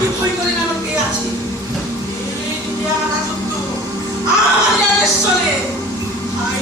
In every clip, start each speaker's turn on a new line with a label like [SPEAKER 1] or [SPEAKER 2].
[SPEAKER 1] কে আছি। আমার রাজত্ব আমার
[SPEAKER 2] রাজেশ্বরে হাই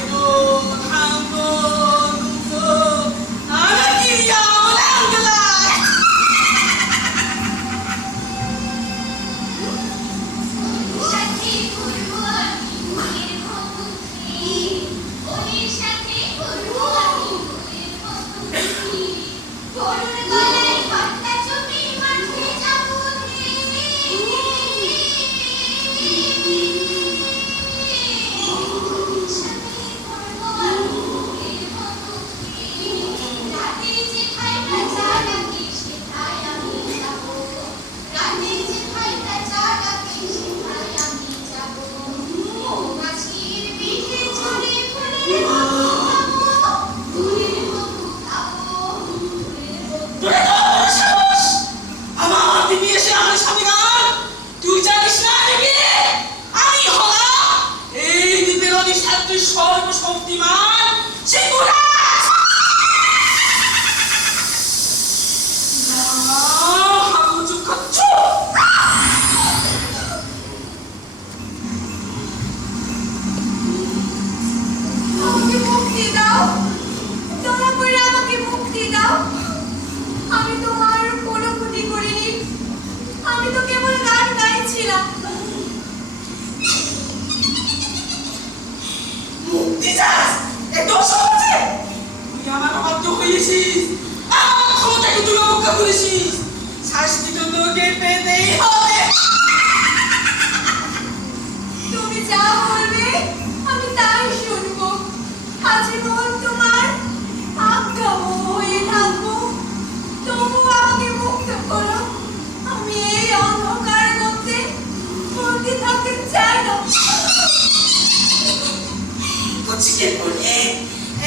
[SPEAKER 2] চিকেন বল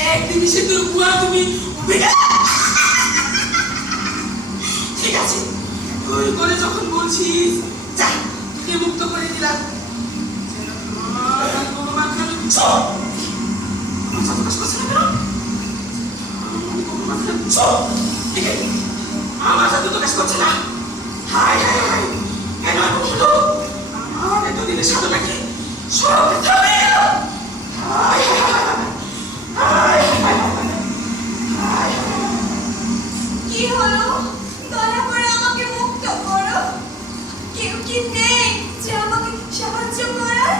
[SPEAKER 2] এক নিমিষে
[SPEAKER 1] তোর বুয়া তুমি ঠিক আছে তুই করে যখন বলছিস যা তোকে মুক্ত করে দিলাম আমার সাথে তো কাজ করছে না হাই হাই হাই কেন আর বলল আমার এতদিনের সাধনাকে সব
[SPEAKER 2] কি নেই? যে আমাকে সাহায্য করার?